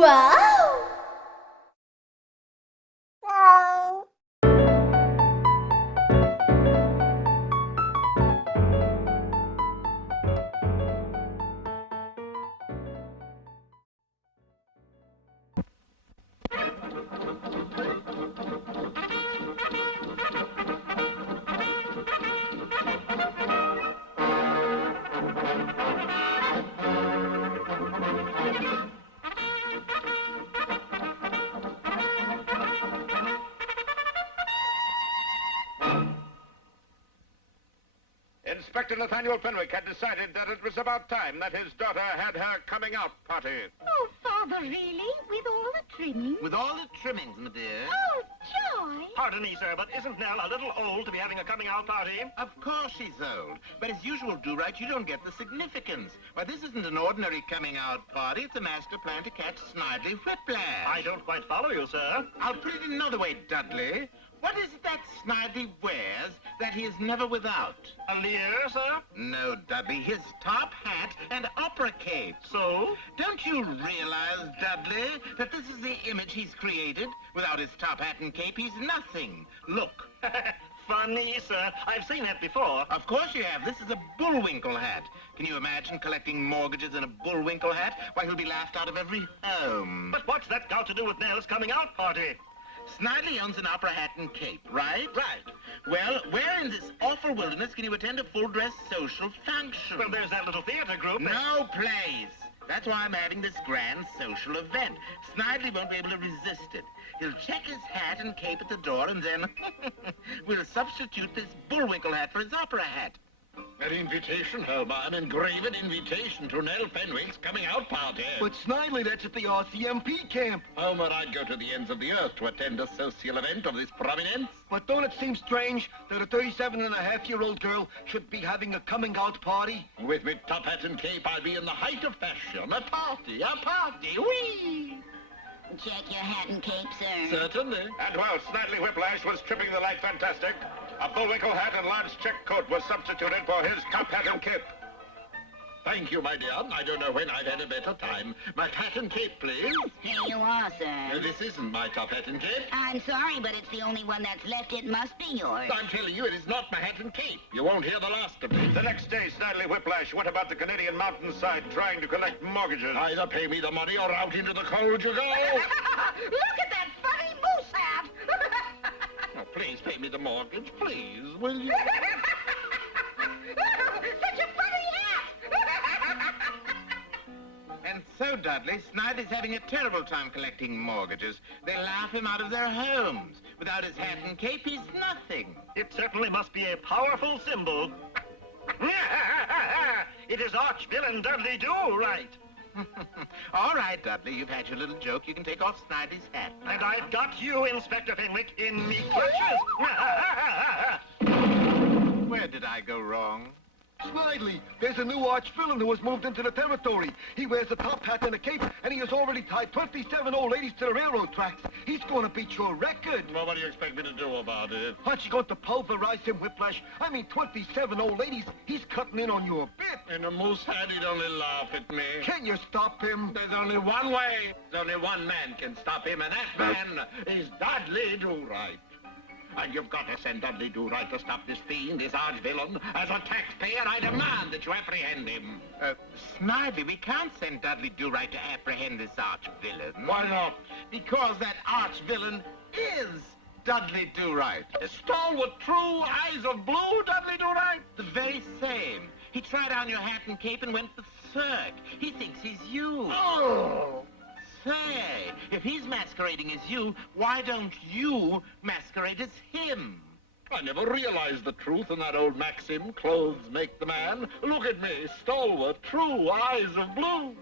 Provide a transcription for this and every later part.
Wow! Inspector Nathaniel Fenwick had decided that it was about time that his daughter had her coming out party. Oh, Father, really? With all the trimmings? With all the trimmings, my dear. Oh, joy! Pardon me, sir, but isn't Nell a little old to be having a coming-out party? Of course she's old. But as usual, Do-Right, you don't get the significance. Why, this isn't an ordinary coming-out party. It's a master plan to catch Snidely Whiplash. I don't quite follow you, sir. I'll put it another way, Dudley. What is it that Snidely wears that he is never without? A leer, sir? No, Dudley, his top hat and opera cape. So? Don't you realize, Dudley, that this is the image he's created? Without his top hat and cape, he's nothing. Look. Funny, sir. I've seen that before. Of course you have. This is a Bullwinkle hat. Can you imagine collecting mortgages in a Bullwinkle hat? Why, he'll be laughed out of every home. But what's that got to do with Nell's coming-out party? Snidely owns an opera hat and cape, right? Right. Well, where in this awful wilderness can you attend a full-dress social function? Well, there's that little theater group. No place. That's why I'm having this grand social event. Snidely won't be able to resist it. He'll check his hat and cape at the door, and then we'll substitute this Bullwinkle hat for his opera hat. An invitation, Homer, an engraved invitation to Nell Fenwick's coming-out party. But Snidely, that's at the RCMP camp. Homer, I'd go to the ends of the earth to attend a social event of this prominence. But don't it seem strange that a 37-and-a-half-year-old girl should be having a coming-out party? With me top hat and cape, I'll be in the height of fashion. A party, whee! Check your hat and cape, sir. Certainly. And while Snidely Whiplash was tripping the light fantastic, a Bullwinkle hat and large check coat was substituted for his top hat and cape. Thank you, my dear. I don't know when I've had a better time. My hat and cape, please. Here you are, sir. This isn't my top hat and cape. I'm sorry, but it's the only one that's left. It must be yours. I'm telling you, it is not my hat and cape. You won't hear the last of me. The next day, Snidely Whiplash went about the Canadian mountainside trying to collect mortgages. Either pay me the money or out into the cold you go. Look at that funny moose hat! Oh, please pay me the mortgage, please, will you? Such a funny hat! And so, Dudley, Snidely's having a terrible time collecting mortgages. They laugh him out of their homes. Without his hat and cape, he's nothing. It certainly must be a powerful symbol. It is arch-villain Dudley Do-Right. All right, Dudley, you've had your little joke. You can take off Snidely's hat now. And I've got you, Inspector Fenwick, in me clutches. Where did I go wrong? Snidely, there's a new arch-villain who has moved into the territory. He wears a top hat and a cape, and he has already tied 27 old ladies to the railroad tracks. He's going to beat your record. Well, what do you expect me to do about it? Aren't you going to pulverize him, Whiplash? I mean, 27 old ladies. He's cutting in on you a bit. In a moose hat, he'd only laugh at me. Can you stop him? There's only one way. There's only one man can stop him, and that man is Dudley Do-Right. And you've got to send Dudley Do-Right to stop this fiend, this arch-villain. As a taxpayer, I demand that you apprehend him. Snidely, we can't send Dudley Do-Right to apprehend this arch-villain. Why not? Because that arch-villain is Dudley Do-Right. A stalwart, true, eyes of blue Dudley Do-Right? The very same. He tried on your hat and cape and went berserk. He thinks he's you. Oh! Say, if he's masquerading as you, why don't you masquerade as him? I never realized the truth in that old maxim, clothes make the man. Look at me, stalwart, true, eyes of blue.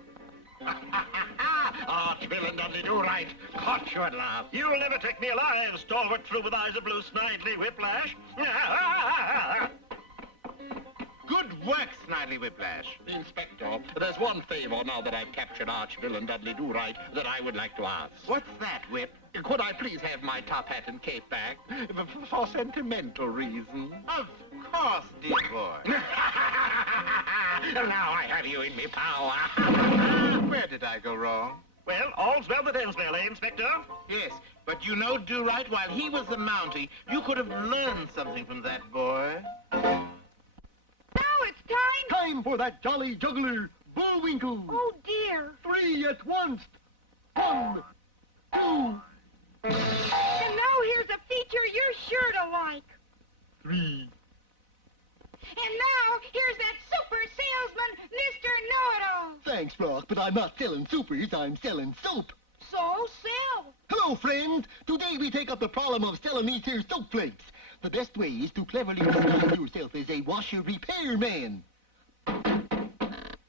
Arch-villain Dudley Do-Right, caught you at last. You'll never take me alive, stalwart true with eyes of blue, Snidely Whiplash. Good work, Snidely Whiplash. Inspector, there's one favor now that I've captured arch-villain Dudley Do-Right that I would like to ask. What's that, Whip? Could I please have my top hat and cape back? For sentimental reasons. Of course, dear boy. Now I have you in me power. Where did I go wrong? Well, all's well that ends well, eh, Inspector? Yes, but you know, Do-Right, while he was the Mountie, you could have learned something from that boy. Now it's time. Time for that jolly juggler, Bullwinkle. Oh, dear. 3 at once. 1, 2. And now here's a feature you're sure to like. 3. And now here's that super salesman, Mr. Know-It-All. Thanks, Rock, but I'm not selling supers, I'm selling soap. So sell. Hello, friends. Today we take up the problem of selling these here soap flakes. The best way is to cleverly disguise yourself as a washer repair man.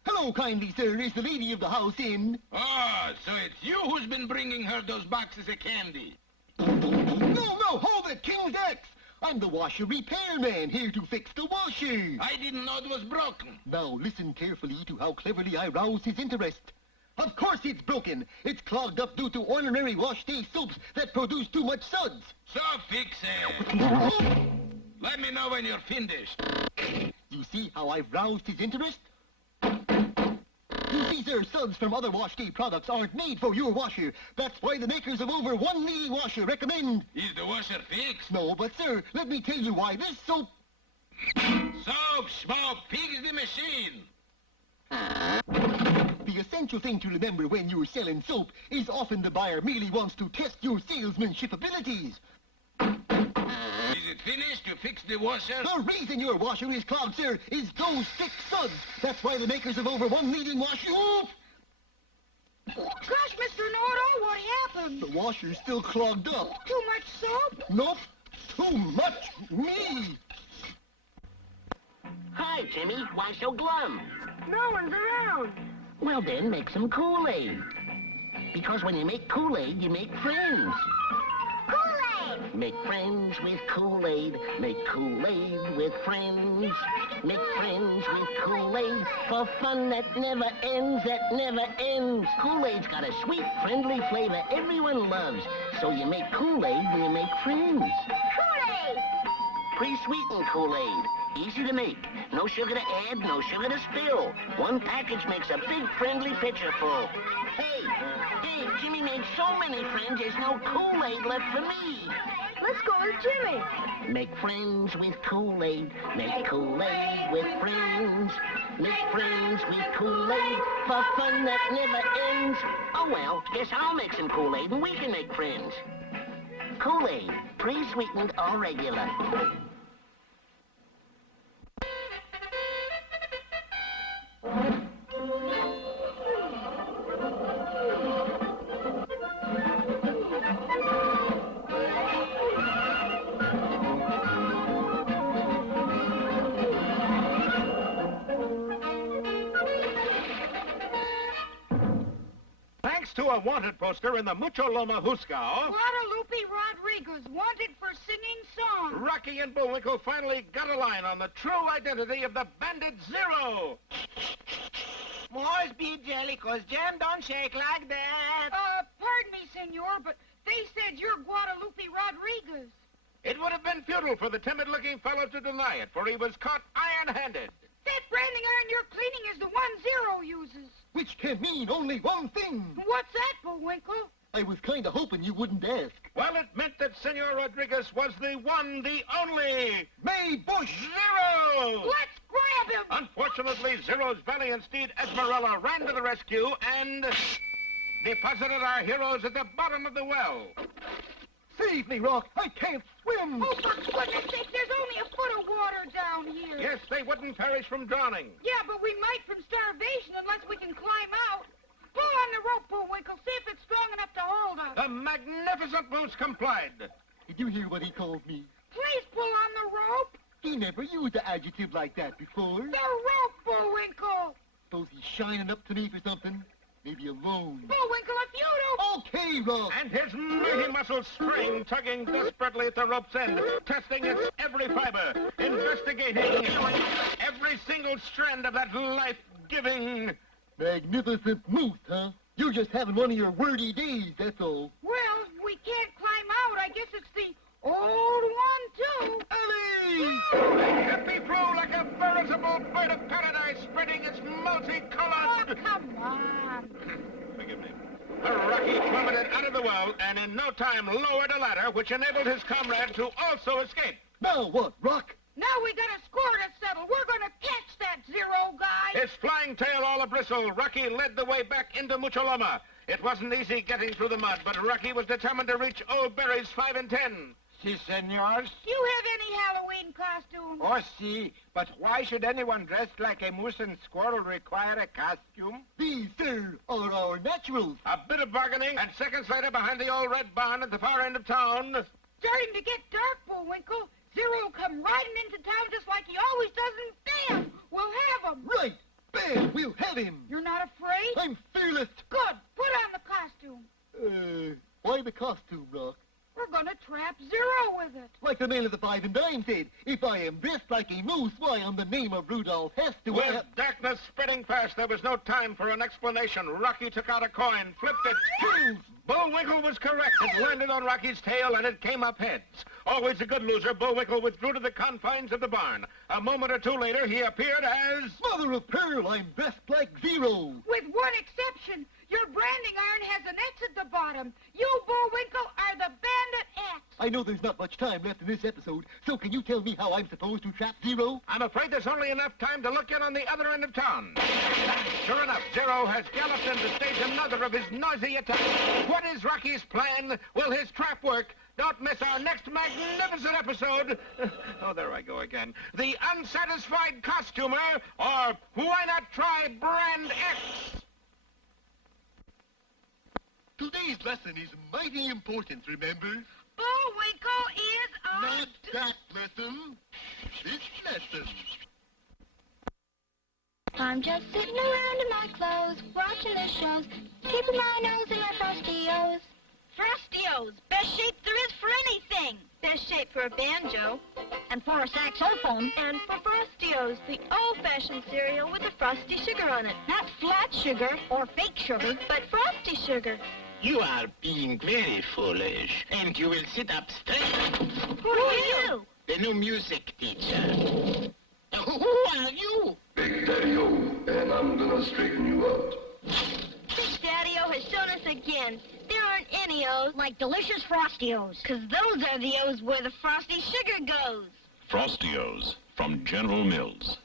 Hello, kindly sir. Is the lady of the house in? Ah, so it's you who's been bringing her those boxes of candy. No, hold it, King's X. I'm the washer repair man, here to fix the washer. I didn't know it was broken. Now listen carefully to how cleverly I rouse his interest. Of course it's broken. It's clogged up due to ordinary wash day soaps that produce too much suds. So fix it. Let me know when you're finished. You see how I've roused his interest? You see, sir, suds from other wash day products aren't made for your washer. That's why the makers of over 1 leading washer recommend... Is the washer fixed? No, but sir, let me tell you why this soap... Soap, smoke, fix the machine. The essential thing to remember when you're selling soap is often the buyer merely wants to test your salesmanship abilities. Is it finished to fix the washer? The reason your washer is clogged, sir, is those thick suds. That's why the makers of over 1 leading washer... Oops! Gosh, Mr. Know-It-All, what happened? The washer's still clogged up. Too much soap? Nope. Too much me. Hi, Timmy. Why so glum? No one's around. Well, then, make some Kool-Aid. Because when you make Kool-Aid, you make friends. Kool-Aid! Make friends with Kool-Aid. Make Kool-Aid with friends. Make friends with Kool-Aid for fun that never ends, that never ends. Kool-Aid's got a sweet, friendly flavor everyone loves. So you make Kool-Aid when you make friends. Kool-Aid! Pre-sweetened Kool-Aid. Easy to make. No sugar to add, no sugar to spill. One package makes a big, friendly pitcher full. Hey, Jimmy made so many friends, there's no Kool-Aid left for me. Let's go with Jimmy. Make friends with Kool-Aid. Make Kool-Aid with friends. Make friends with Kool-Aid for fun that never ends. Oh, well, guess I'll make some Kool-Aid and we can make friends. Kool-Aid, pre-sweetened or regular. Thanks to a wanted poster in the Mucho Loma Husco, Guadalupe Rodriguez, wanted for singing songs. Rocky and Bullwinkle finally got a line on the true identity of the bandit Zero. More's be jelly, 'cause jam don't shake like that. Pardon me, senor, but they said you're Guadalupe Rodriguez. It would have been futile for the timid-looking fellow to deny it, for he was caught iron-handed. That branding iron you're cleaning is the one Zero uses. Which can mean only one thing. What's that, Bullwinkle? I was kind of hoping you wouldn't ask. Well, it meant that Senor Rodriguez was the one, the only May Bush! Zero! Let's grab him! Unfortunately, Zero's valiant steed Esmeralda ran to the rescue and deposited our heroes at the bottom of the well. Save me, Rock. I can't swim. Oh, for goodness sake, there's only a foot of water down here. Yes, they wouldn't perish from drowning. Yeah, but we might from starvation unless we can climb out. Pull on the rope, Bullwinkle. See if it's strong enough to hold us. The magnificent moose complied. Did you hear what he called me? Please pull on the rope. He never used an adjective like that before. The rope, Bullwinkle. Suppose he's shining up to me for something. Maybe a loan. Bullwinkle, if you don't... Okay, Rock. And his mighty muscles strained, tugging desperately at the rope's end, testing its every fiber, investigating every single strand of that life-giving... Magnificent moose, huh? You're just having one of your wordy days, that's all. Well, we can't climb out. I guess it's the old one, too. Ellie! The hippie flew like a veritable bird of paradise, spreading its Oh, multicolored... come on. Forgive me. The Rocky plummeted out of the well and in no time lowered a ladder which enabled his comrade to also escape. Now what, Rock? Now we got a score to settle. We're gonna catch that Zero guy. His flying tail all abristle, Rocky led the way back into Mucholoma. It wasn't easy getting through the mud, but Rocky was determined to reach Old Barry's 5 and 10. Si, senors. Do you have any Halloween costume? Oh, si. But why should anyone dressed like a moose and squirrel require a costume? These, sir, are our naturals. A bit of bargaining, and seconds later, behind the old red barn at the far end of town, Starting to get dark, Bullwinkle. Zero come riding into town just like he always does, and bam! We'll have him. Right. Bam, we'll have him. You're not afraid? I'm fearless. Good. Put on the costume. Why the costume, Rock? We're gonna trap Zero with it. Like the man of the 5 and dime said, if I am dressed like a moose, why, on the name of Rudolph has to with darkness spreading fast, there was no time for an explanation. Rocky took out a coin, flipped it. Choose. Bullwinkle was correct. It landed on Rocky's tail, and it came up heads. Always a good loser, Bullwinkle withdrew to the confines of the barn. A moment or two later, he appeared as... Mother of pearl, I'm dressed like Zero. With one exception. Your branding iron has an X at the bottom. You, Bullwinkle, are the bandit X. I know there's not much time left in this episode, so can you tell me how I'm supposed to trap Zero? I'm afraid there's only enough time to look in on the other end of town. Sure enough, Zero has galloped in to stage another of his noisy attacks. What is Rocky's plan? Will his trap work? Don't miss our next magnificent episode. Oh, there I go again. The Unsatisfied Costumer, or why not try Brand X? Today's lesson is mighty important, remember? Bullwinkle is on... Not that lesson. This lesson. I'm just sitting around in my clothes, watching the shows, keeping my nose in my Frostios. Frostios, best shape there is for anything. Best shape for a banjo. And for a saxophone. And for Frostios, the old-fashioned cereal with the frosty sugar on it. Not flat sugar or fake sugar. But frosty sugar. You are being very foolish, and you will sit up straight. Who are you? The new music teacher. Who are you? Big Daddy-O, and I'm gonna straighten you out. Big Daddy-O has shown us again. There aren't any O's. Like delicious Frostios. Because those are the O's where the frosty sugar goes. Frostios from General Mills.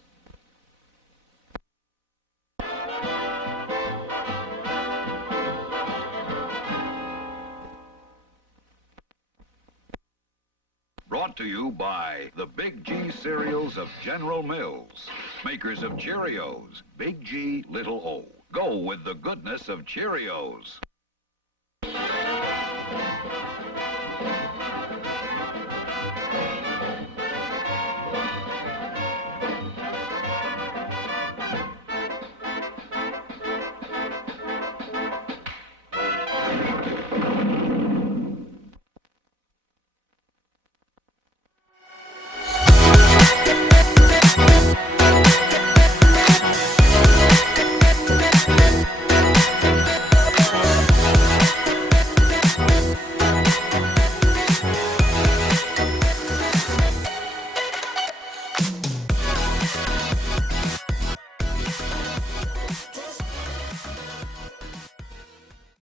Brought to you by the Big G cereals of General Mills, makers of Cheerios, Big G, Little O. Go with the goodness of Cheerios.